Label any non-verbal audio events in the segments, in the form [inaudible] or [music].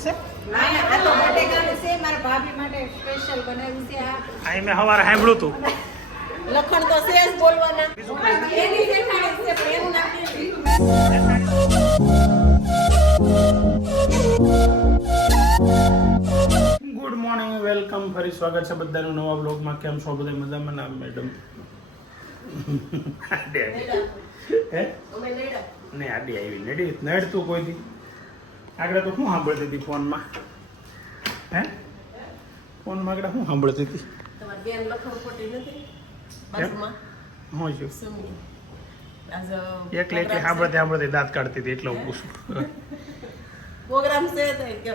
છે? મેં સવારે સાંભળ્યું હતું. લખણ તો જ બોલવાના. એની પણ એનું નામ ગુડ મોર્નિંગ વેલકમ ફરી સ્વાગત છે બધાનું નવા બ્લોગમાં કેમ છો બધા? મજામાં? નામ [laughs] મેડમ. હે? અમે લેડા. ને આડી આવી. નડી નડતું કોઈથી આગળ તો શું સાંભળતી હતી ફોનમાં? હે? ફોનમાં આગળ શું સાંભળતી હતી? હું છું. એકલી એકલી સાંભળતી સાંભળતી દાંત કાઢતી હતી એટલે હું પૂછું. પ્રોગ્રામ છે કે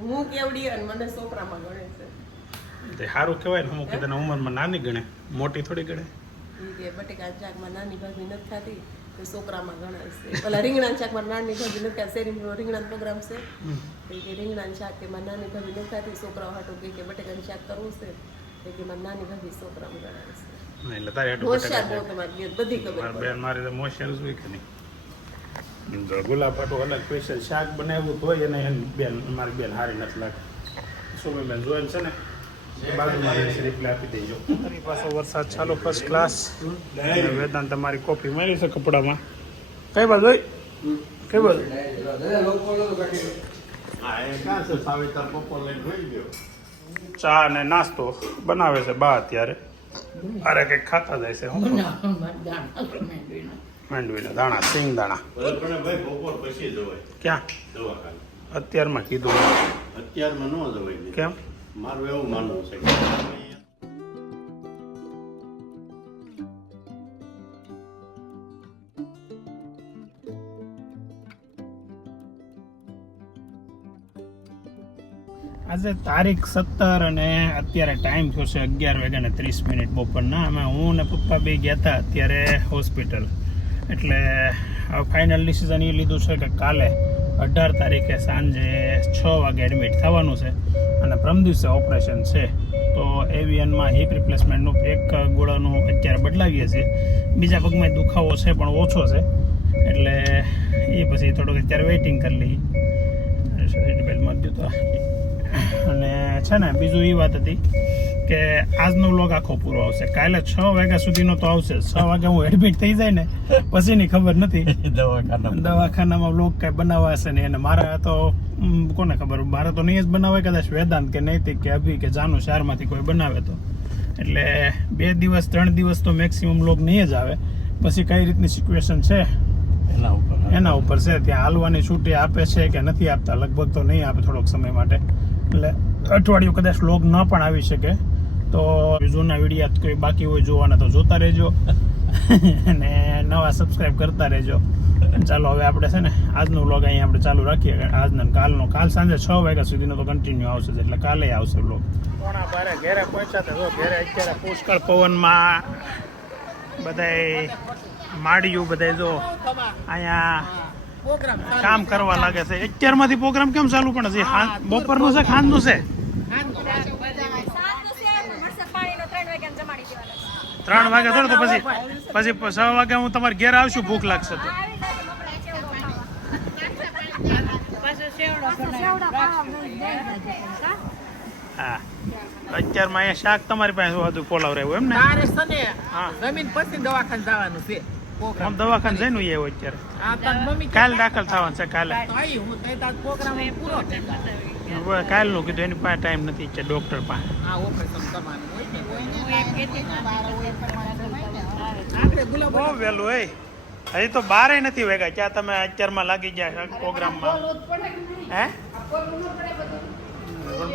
હું કેવડી અને મને છોકરામાં ગણે છે. તે સારું કહેવાય ને અમુક તને ઉંમરમાં નાની ગણે મોટી થોડી ગણે. બટેકા ચાકમાં નાની ભાગની નથી ખાતી તો છોકરામાં ગણાય છે. પેલા રીંગણા શાકમાં નાની ભાભી નથી શેરીમાં રીંગણા પ્રોગ્રામ છે. કે રીંગણા શાક કે મારા નાની ભાભી નખાતી ખાતી છોકરાઓ હાટું કે કે બટેકાનું શાક કરવું છે. કે મારી નાની ભાભી છોકરામાં ગણાય છે. એટલે ગુલાબ હાટું અલગ સ્પેશિયલ શાક બનાવ્યું તો હોય એને બેન મારી બેન હારી નથી લાગતી. સુમી બેન જોઈને છે ને? દેજો પાસે વરસાદ ચાલો ફર્સ્ટ ક્લાસ વેદાંત તમારી કોપી મારી છે કપડામાં. કઈ બાજુ હોય કઈ બાજુ? ચા ને નાસ્તો બનાવે છે બા અત્યારે. અરે કંઈક ખાતા જાય છે માંડવીના દાણા સિંગ દાણા. ભાઈ બપોર પછી જવાય. ક્યાં? અત્યારમાં કીધું. અત્યારમાં ન જવાય. કેમ? મારું એવું માનવું છે આજે તારીખ સત્તર અને અત્યારે ટાઈમ થયો છે અગિયાર વાગ્યા ને ત્રીસ મિનિટ બપોરના. અમે હું ને પપ્પા બે ગયા હતા અત્યારે હોસ્પિટલ એટલે ફાઇનલ ડિસિઝન એ લીધું છે કે કાલે અઢાર તારીખે સાંજે છ વાગે એડમિટ થવાનું છે. અને પ્રમ દિવસે ઓપરેશન છે. તો એવિયનમાં હિપ રિપ્લેસમેન્ટનું એક ગોળાનું અત્યારે બદલાવીએ છીએ. બીજા પગમાં દુખાવો છે પણ ઓછો છે. એટલે એ પછી થોડુંક અત્યારે વેઇટિંગ કરી લઈએ. જ તો અને છે ને, બીજું એ વાત હતી કે આજનો વ્લોગ આખો પૂરો આવશે. કાલે છ વાગ્યા સુધીનો તો આવશે. છ વાગે હું એડમિટ થઈ જાય ને પછીની ખબર નથી. દવાખાના [laughs] દવાખાનામાં વ્લોગ કાંઈ બનાવવા હશે ને એને મારા તો કોને ખબર? મારે તો નહીં જ બનાવે કદાચ વેદાંત કે નૈતિક કે અભી કે જાનુ શારમાંથી કોઈ બનાવે તો. એટલે બે દિવસ ત્રણ દિવસ તો મેક્સિમમ લોક નહીં જ આવે. પછી કઈ રીતની સિચ્યુએશન છે? એના ઉપર એના ઉપર છે. ત્યાં હાલવાની છૂટી આપે છે કે નથી આપતા? લગભગ તો નહીં આપે થોડોક સમય માટે. એટલે અઠવાડિયું કદાચ લોક ન પણ આવી શકે. તો જૂના વિડીયા કોઈ બાકી હોય જોવાના તો જોતા રહેજો. અને નવા સબસ્ક્રાઈબ કરતા રહેજો. ચાલો હવે આપણે છે ને આજનો વ્લોગ અહીંયા આપણે ચાલુ રાખીએ. આજનો કાલનો કાલ સાંજે છ વાગ્યા સુધીનો તો કન્ટિન્યુ આવશે એટલે કાલે આવશે વ્લોગ પોણા બારે ઘેરે પહોંચ્યા તો જો ઘેરે અત્યારે પુષ્કળ પવનમાં બધાય માળિયું બધાય જો અહીંયા કામ કરવા લાગે છે. અત્યારમાંથી પ્રોગ્રામ કેમ ચાલુ પણ છે હાં- બપોરનું છે ખાંડનું છે? ત્રણ વાગે થોડું તો પછી પછી સવા વાગે હું તમારે ઘેર આવશું ભૂખ લાગશે તો. હા. અત્યારમાં અહીંયા શાક તમારી પાસે હતું? ફોલાવરાયું એમ ને? જમીન પછી દવાખાને જવાનું છે. આમ દવાખાને જઈને અત્યારે. કાલ દાખલ થવાનું છે કાલે. હું પૂરો હવે કાલનું કીધું એની પાસે ટાઈમ નથી છે ડોક્ટર પાસે. આ ઓપરેશન કરવાનું હોય ને આપણે ગુલાબ બહુ વહેલું હોય હજી તો બારે નથી વેગા ક્યાં તમે અત્યારમાં લાગી ગયા પ્રોગ્રામમાં? હે?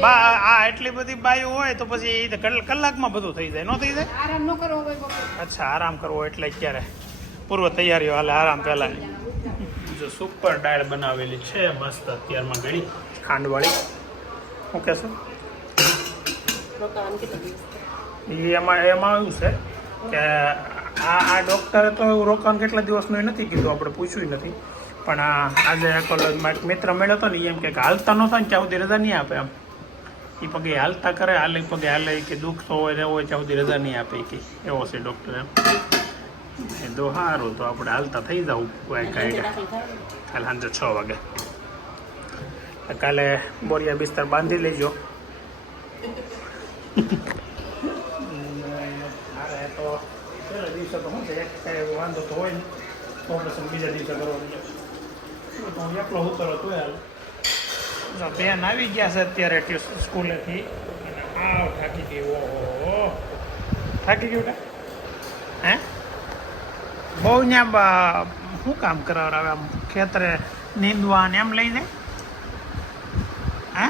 બા આ એટલી બધી બાયું હોય તો પછી એ તો કલાકમાં બધું થઈ જાય ન થઈ જાય? આરામ ન કરવો અચ્છા આરામ કરવો એટલે અત્યારે પૂર્વ તૈયારીઓ હાલે આરામ પહેલા જો સુપર દાળ બનાવેલી છે, મસ્ત અત્યારમાં ઘણી ખાંડવાળી. કેટલું દિવસ? એ એમાં એમાં એવું છે કે આ આ ડૉક્ટરે તો રોકાણ કેટલા દિવસનું એ નથી કીધું, આપણે પૂછ્યું નથી. પણ આ આજે કોલેજમાં એક મિત્ર મળ્યો હતો ને એમ કે હાલતા નહોતા ને, ત્યાં રજા નહીં આપે એમ. એ પગે હાલતા કરે, હાલે પગે હાલે કે દુઃખ તો હોય ને, હોય ત્યાં રજા નહીં આપે કે એવો છે ડૉક્ટર એમ. તો સારું તો આપણે હાલતા થઈ જવું કોઈ કાંઈ કાલે સાંજે છ વાગે. કાલે બોરિયા બિસ્તર બાંધી લેજો. અરે તો પહેલા દિવસે તો શું છે એક કાંઈ વાંધો તો હોય ને તો બીજા દિવસે કરવાનું છે. તો હું એકલો ઉતરો તો હાલ. બેન આવી ગયા છે અત્યારે ટ્યુશન સ્કૂલેથી. અને આવ થાકી ગઈ ઓહો. થાકી ગયું કે? હે બહુ ત્યાં શું કામ કરાવરાવે આમ? ખેતરે નીંદવા ને એમ લઈ જાય હે?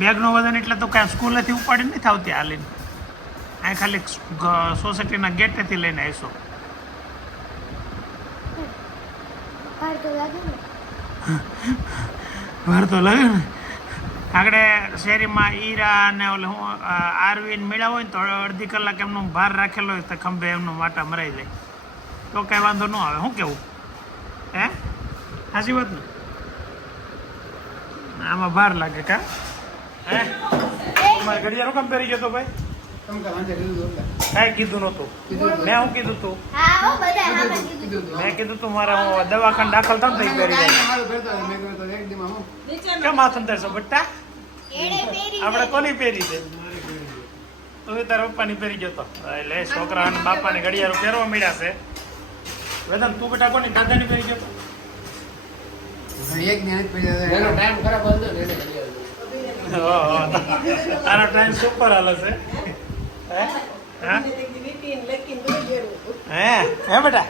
બેગનું વજન. એટલે તો કાંઈ સ્કૂલેથી ઉપાડી નથી આવતી હાલીને આ ખાલી સોસાયટીના ગેટેથી લઈને આવીશો. વાર તો લાગે ને? આગળ શેરીમાં ઈરા અને ઓલે હું આરવીન મેળા હોય ને તો અડધી કલાક એમનો ભાર રાખેલો હોય તો ખંભે એમનો માટા મરાઈ જાય તો કાંઈ વાંધો ન આવે. શું કેવું? હે? સાચી વાત ને? આમાં ભાર લાગે કા? હે? ઘડિયાળો કામ પહેરી ગયો તો ભાઈ? કાંઈ કીધું નહોતું. મેં હું કીધું તું મેં કીધું તું મારા હું દાખલ થાવ ને તો ઈ પહેરી જાય કેમ બટ્ટા? આપણે કોની પહેરી છે? તું તારા પપ્પાની પહેરી ગયો તો. એટલે છોકરા અને બાપાની ઘડિયાળો પહેરવા મળ્યા છે. વેદન તું બેટા કોની દાદાની પહેરી ગયો? તો ઓહો, તારો ટાઈમ સુપર હાલે છે. હે? હા લીટીને લખીને દઈ દેવું. હે હે બેટા?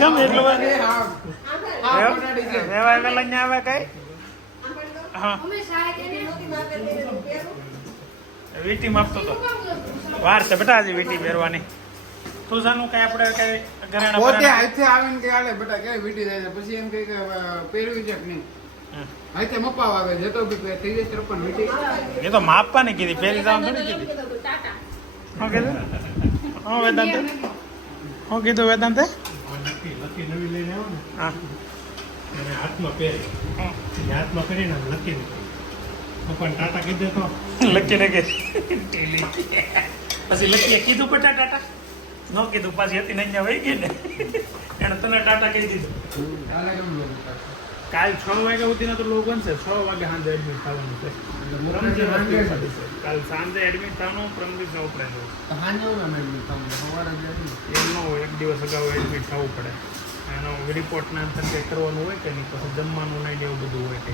કેમ એટલું બધું? રેવાય વેલા ન્યા આવે કઈ? હા. વીટી માપતો તો. વાર છે બેટા આજે વીટી પહેરવાની. તું સાનું કઈ આપણે કઈ ઘરેણા પોતે હાથે આવે ને કે હાલે બેટા ક્યારે વીટી જાય છે? પછી એમ કે પહેરવી છે કે નહીં. હાથે મપાવ આવે જતો બી થઈ જશે તો વીટી. એ તો માપવાની કીધી પહેરી જવાનું થોડી કીધી. શું કીધું શું વેદાંતે? શું કીધું વેદાંતે? લકી લકી નવી લઈને આવો ને હા. હાથમાં પહેરી. હાથમાં કરીને આમ લકી પપ્પાને ટાટા કહી દેતો લકીને કે. ઢીલી. પછી લકીએ કીધું બેટા ટાટા ન કીધું પાછી હતી ને અહીંયા વહી ગઈ ને. એને તને ટાટા કહી દીધું. કાલ છ વાગ્યા સુધીના તો લોકો બનશે. છ વાગે સાંજે એડમિટ થવાનું છે. કાલ સાંજે એડમિટ થવાનું પરમ દિવસે ઓપરેશન હાંજે હું ના મેળવી તમને સવારે એમનો એક દિવસ અગાઉ એડમિટ થવું પડે. એનો રિપોર્ટના અંતર કંઈ કરવાનું હોય કે નહીં? પછી જમવાનું નહીં ને એવું બધું હોય કે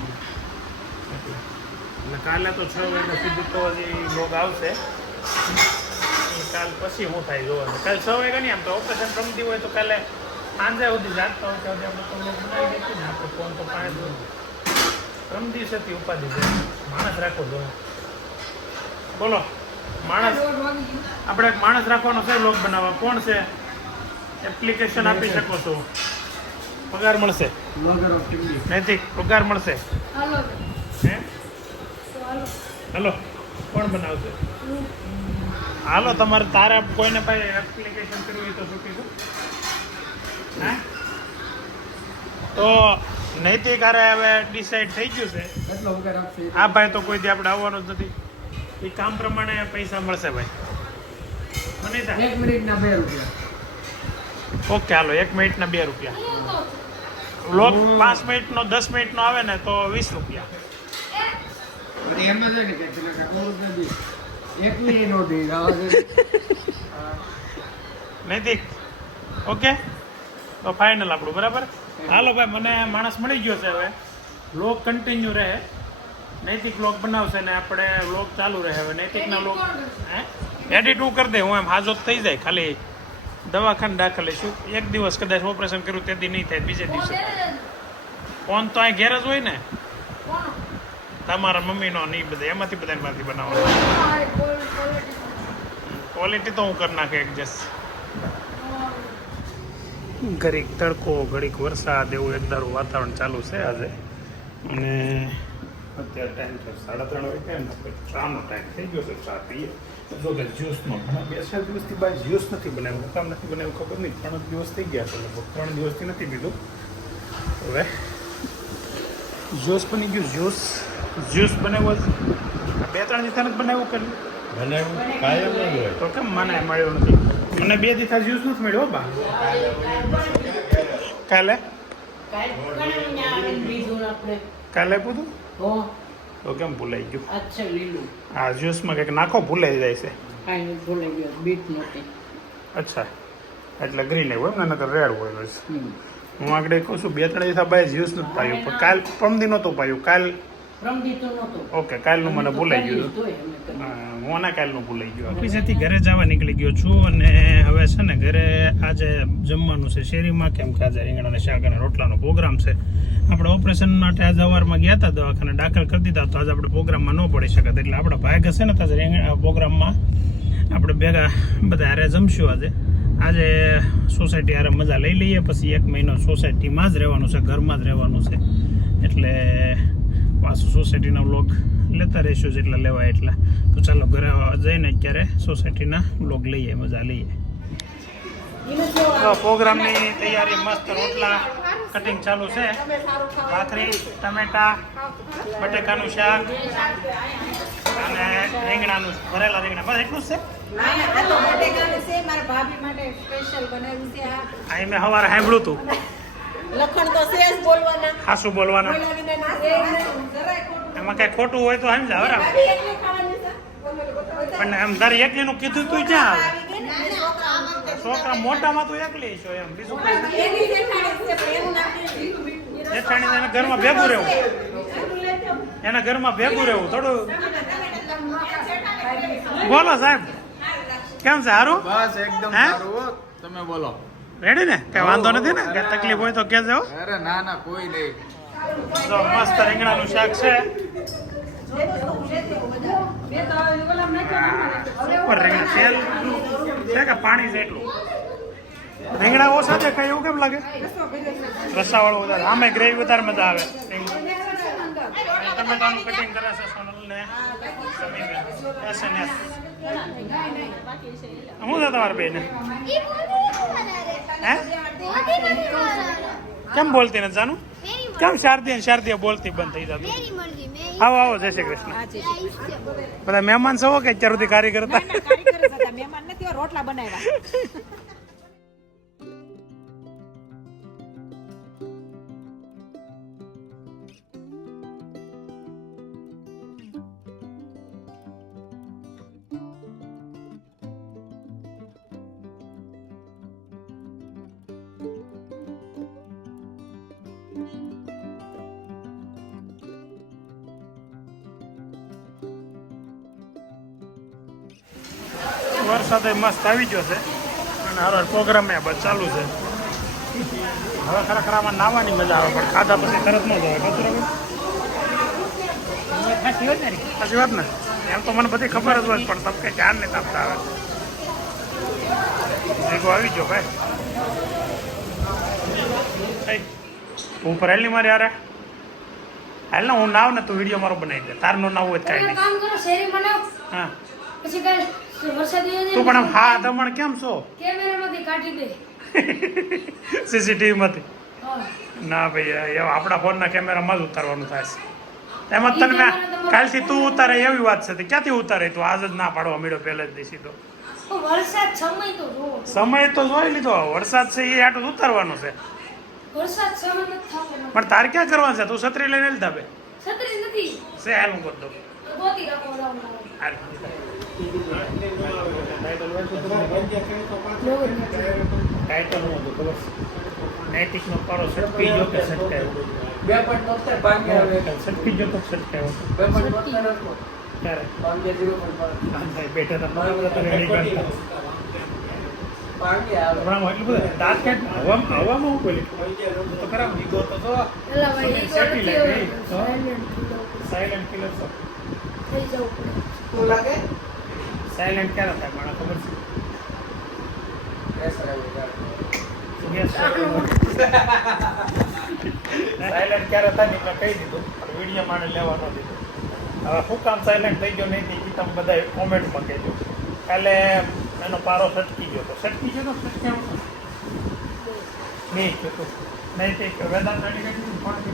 એટલે. એટલે કાલે તો છ વાગ્યા સુધી તો હજી લોગ આવશે. કાલ પછી હું થાય જોવાનું કાલે છ વાગ્યા નહીં આમ તો ઓપરેશન રમતી હોય તો કાલે સાંજે સુધી જાગતા હોય ત્યાં સુધી આપણે તો બનાવી દીધું ને આપણે ફોન તો પાંચ ત્રણ દિવસેથી ઉપાધિ છે. માણસ રાખવો જોઈએ. બોલો. માણસ આપણે એક માણસ રાખવાનો છે લોગ બનાવવા. કોણ છે? એપ્લિકેશન આપી શકો છો. પગાર મળશે. નૈતિક પગાર મળશે. હે? હલો. કોણ બનાવશે? હાલો તમારે તારા કોઈને ભાઈ એપ્લિકેશન કરવી હોય તો શું કીધું? હે તો નૈતિક આરે હવે ડિસાઈડ થઈ ગયું છે. કેટલો પગાર આપશે. આ ભાઈ તો કોઈ દી આપણે આવવાનું જ નથી. એ કામ પ્રમાણે પૈસા મળશે ભાઈ. મિનિટના બે રૂપિયા. ઓકે હાલો એક મિનિટના બે રૂપિયા. લોક પાંચ મિનિટનો દસ મિનિટનો આવે ને તો વીસ રૂપિયા. એમાં છે ને કે પેલા નો દે. નૈતિક ઓકે? તો ફાઇનલ આપણું બરાબર? હાલો ભાઈ મને માણસ મળી ગયો છે હવે. લોક કન્ટિન્યુ રહે. નૈતિક લોક બનાવશે ને આપણે લોક ચાલુ રહે હવે. નૈતિકના હે? એડિટ હું કરી દે હું એમ હાજર થઈ જાય. ખાલી દવાખાને દાખલ લઈશું એક દિવસ કદાચ ઓપરેશન કર્યું તે દી નહીં થાય બીજે દિવસે. ફોન તો અહીં ઘેર જ હોય ને? તમારા મમ્મીનો નહીં બધા. એમાંથી બધા એમાંથી બનાવવાનો ક્વોલિટી તો હું કરી નાખે એડજસ્ટ ઘડીક તડકો ઘડીક વરસાદ એવું એકધારું વાતાવરણ ચાલુ છે આજે. અને અત્યારે ટાઈમ છે સાડા ત્રણ વાગે ટાઈમ ચાનો ટાઈમ થઈ ગયો છે ચા પીએ. જો કે જ્યુસનો ઘણા બે ચાર દિવસથી બાય જ્યુસ નથી બનાવ્યું હું કામ નથી બનાવ્યું ખબર નહીં ત્રણ દિવસ થઈ ગયા છે લગભગ. ત્રણ દિવસથી નથી પીધું. હવે જ્યુસ બની ગયું જ્યુસ. જ્યુસ બનાવ્યો છે. બે ત્રણ દિવસ જ બનાવ્યું કર્યું. બનાવ્યું કાયમ નહીં હોય. તો કેમ મને મળ્યો નથી? મને બે દિવસ જ્યુસ નથી મળ્યો હો બા. કાલે? કાલે પૂછું? હો તો કેમ ભૂલાઈ ગયું? આ જ્યુસમાં કંઈક નાખો ભૂલાઈ જાય છે. અચ્છા એટલે ગ્રીન એવું એમ ને નકર રેડ હોય છે હું આગળ કહું છું બે ત્રણ દિવસ બાય જ્યુસ નથી પાયું પણ કાલ પ્રમદી નહોતું પાયું કાલ ઓકે કાલનું મને ભૂલાઈ ગયું. હા, આના કાલનું ભૂલાઈ ગયો. ઓફિસેથી ઘરે જવા નીકળી ગયો છું અને હવે છે ને ઘરે આજે જમવાનું છે શેરીમાં કેમ કે આજે રીંગણ અને શાક અને રોટલાનો પ્રોગ્રામ છે. આપણે ઓપરેશન માટે આજે સવારમાં ગયા હતા દવાખાને દાખલ કરી દીધા તો આજે આપણે પ્રોગ્રામમાં ન પડી શકત એટલે આપણા ભાઈ હશે ને તો આજે રીંગણ પ્રોગ્રામમાં આપણે ભેગા બધા હારે જમશું આજે. આજે સોસાયટી હારે મજા લઈ લઈએ પછી એક મહિનો સોસાયટીમાં જ રહેવાનું છે ઘરમાં જ રહેવાનું છે. એટલે પાછું સોસાયટીના વ્લોગ લેતા રહીશું જેટલા લેવાય એટલા. તો ચાલો ઘરે જઈને અત્યારે સોસાયટીના વ્લોગ લઈએ મજા લઈએ. પ્રોગ્રામની તૈયારી મસ્ત રોટલા કટિંગ ચાલુ છે. ભાખરી ટમેટા બટેકાનું શાક અને રીંગણાનું ભરેલા રીંગણા. બસ એટલું જ છે? તો મેં સવારે સાંભળ્યું હતું લખણ તો છે જ બોલવાના. હાસું બોલવાનું. ના એમાં કઈ ખોટું હોય તો સમજા બરાબર. એકલી પણ એમ તારે એકલીનું કીધું તું ક્યાં આવે ને છોકરા માટે છોકરા મોટામાં તું એકલી છો એમ. બીજું કઈ. જેઠાણી છે પણ એનું ઘરમાં ભેગું રહેવું. એના ઘરમાં ભેગું રહેવું થોડું. બોલો સાહેબ. કેમ છે સારું બસ એકદમ હે? સારું તમે બોલો. રેડી ને? કઈ વાંધો નથી ને? કઈ તકલીફ હોય તો કહેજો. અરે ના ના કોઈ નહીં. તો મસ્ત રીંગણાનું શાક છે. ઉપર રીંગણા તેલ છે કે પાણી છે એટલું રીંગણા ઓછા છે કઈ એવું કેમ લાગે? રસાવાળું વધારે. આમે ગ્રેવી વધારે મજા આવે. ટમેટાનું કટિંગ કરે છે સોનલ ને સમીબેન. શું છે તમારે બેન? હે? કેમ બોલતી નથી જાનું? કેમ શારદી શારદી બોલતી બંધ થઈ જતું? મેરી મરજી મેં આવો આવો જય શ્રી કૃષ્ણ. બધા મહેમાન છો કે અત્યાર સુધી કાર્ય કરતા? મહેમાન નથી રોટલા બનાવ્યા. વરસાદ મસ્ત આવી ગયો છે. અને હારો પ્રોગ્રામ એ બસ ચાલુ છે. હવે ખરેખર આમાં નાવાની મજા આવે પણ ખાધા પછી તરત ન જવાય ખબર સાચી વાત ને? એમ તો મને બધી ખબર જ હોય પણ તમે કઈ ધ્યાન નહીં આપતા આવે ભેગો આવી ગયો ભાઈ. તું ઉપર હેલની મારી યારે હાલ ને હું નાવ ને તું વીડિયો મારો બનાવી દે. તારનું નાવ હોય કાંઈ નહીં. હા. પછી તું પણ આમ હા દમણ કેમ છો? કેમેરામાંથી કાઢી દે. સીસીટીવી માંથી ના ભાઈ આપણા ફોનના કેમેરામાં જ ઉતારવાનું થાય છે. એમાં તને કાલથી તું ઉતારે એવી વાત છે. ક્યાંથી ઉતારે તું? આજ જ ના પાડવા મળ્યો પહેલે જ દેશી તો. સમય તો જોઈ લીધો. વરસાદ છે એ આટલું ઉતારવાનો છે. પણ તારે ક્યાં કરવા છે? તું છત્રી લઈને લીધા બે છત્રી નથી. છે હાલ હું કરી દઉં. તો ગોતી રાખો રામ રામ. હાલ. ટાઇટલ હું હતું ખબર નૈતિકનો પારો સટકી ગયો કે સટકાયો બે point તોતેર ભાગ્યા હવે. સટકી ગયો તો સટકાયો બે point તોતેર ક્યારે ભાગ્યા zero point પાંચ. આમ થાય બેઠા હતા મારા બધા તો રેડી કરતા ભાગ્યા આવે. હમણાં એટલું બધું દાંત ક્યાંક હવામાં હવામાં હું બોલી તો ખરાબ ઈગો તો જો એલા ભાઈ, સેટી લાગી. તો. સાયલેન્ટ કિલર થઈ જવું પડે. લાગે? સાયલેન્ટ ક્યારે થાય મને ખબર છે. સાયલેન્ટ ક્યારે થાય મેં કહી દીધું. વીડિયો મારે લેવા દીધો હવે શું કામ સાયલેન્ટ થઈ ગયો નહીં, ઈ તમે બધા કોમેન્ટમાં કહેજો. કાલે એનો પારો સટકી ગયો તો સટકી ગયો તો સટક્યાનો નહીં કહેતો નહીં તે. વેદાંત અડી ગઈ કોણ કે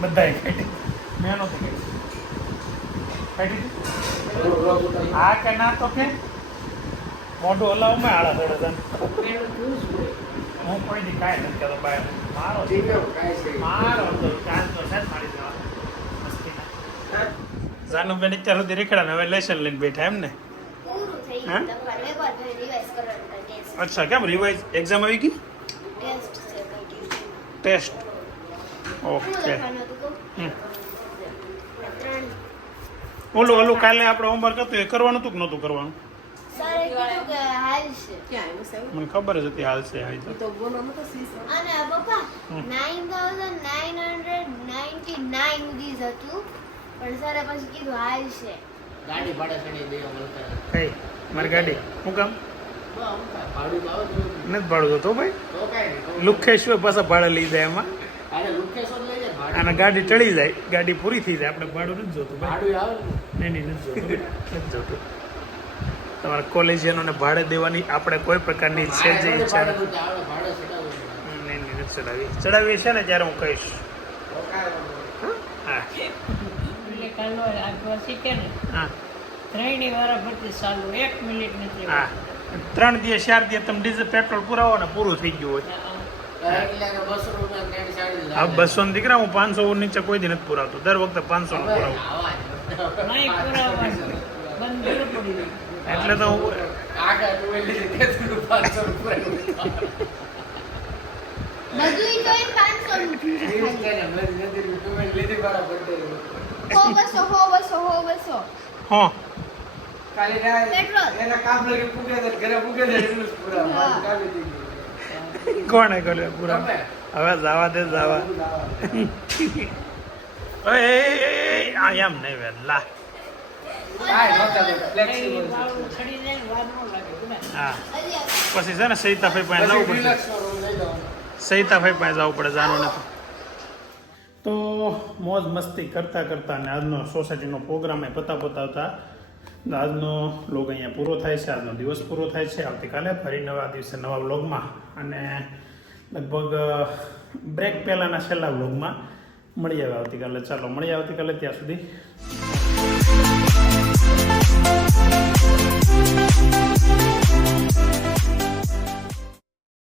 બધાએ કાઢી મેં નહોતી કાઢી કાઢી દીધી? હા કે ના તો કે? મોઢું હલાવમાં આળા પડે છે. હું કોઈ દી કાંઈ નથી કરતો ભાઈ મારો છે. મારો તો કાલ તો સાહેબ મારી મસ્તીના. જાનુબેન અત્યાર સુધી રેખડા હવે લેસન લઈને બેઠા એમ ને અચ્છા કેમ રિવાઇઝ એક્ઝામ આવી ગઈ? ટેસ્ટ છે ઓકે હમ. ઓલું ઓલું કાલે આપણે હોમવર્ક હતું એ કરવાનું હતું કે નહોતું કરવાનું? સરે કે હાલ છે. ક્યાં આવ્યું છે? એવું? મને ખબર જ હતી હાલ છે અને પપ્પા હમ. Nine thousand nine hundred ninety nine rupees હતું. પણ સરે પછી કીધું હાલ છે. ગાડી ભાડે ચડી બે મળતા કઈ? મારી ગાડી? હું કામ? નથી. ભાડું તો ભાઈ? તો કાંઈ નહીં લુખેશ્વર પાછા ભાડે લઈ જાય એમાં? અરે લુખેશ્વર લઈ અને ગાડી ટળી જાય ગાડી પૂરી થઈ જાય. આપણે ભાડું નથી જોતું ભાડું આવે નહીં નહીં નથી જોતું. નથી જોતું. તમારા કોલેજિયનોને ભાડે દેવાની આપણે કોઈ પ્રકારની છે જે ઈચ્છા. નહીં નહીં નથી ચડાવી. ચડાવીએ છે ને ત્યારે હું કહીશ. હા. એટલે કે ને. હા. ત્રણેય વારા ભરતી એક મિનિટ હા. ત્રણ દિવસ ચાર દિવસ તમે ડીઝલ પેટ્રોલ પુરાવો ને પૂરું થઈ ગયું હોય. બસો આ બસો દીકરા હું પાંચસો નીચે કોઈ દી નથી પુરાવતો. દર વખતે પાંચસો નું પુરાવું. એટલે તો હું. એના કામ લાગે પૂગે ઘરે પૂગે પૂરા. [laughs] કોણે કર્યો પૂરા? હવે જવા દે જવા. ઓય, એમ નહીં બોલે. હા. પછી છે ને સહિતાભાઈ પાસે જવું પડે પડશે. સહિતાભાઈ પાસે જવું પડે જાણવું નથી તો. મોજ મસ્તી કરતા કરતા ને આજનો સોસાયટીનો પ્રોગ્રામ એ પતા પતાવતા આજનો લોગ અહીંયા પૂરો થાય છે આજનો દિવસ પૂરો થાય છે. આવતીકાલે ફરી નવા દિવસે નવા વ્લોગમાં. અને લગભગ બ્રેક પહેલાંના છેલ્લા વ્લોગમાં મળી આવે આવતીકાલે. ચાલો મળી આવતીકાલે ત્યાં સુધી.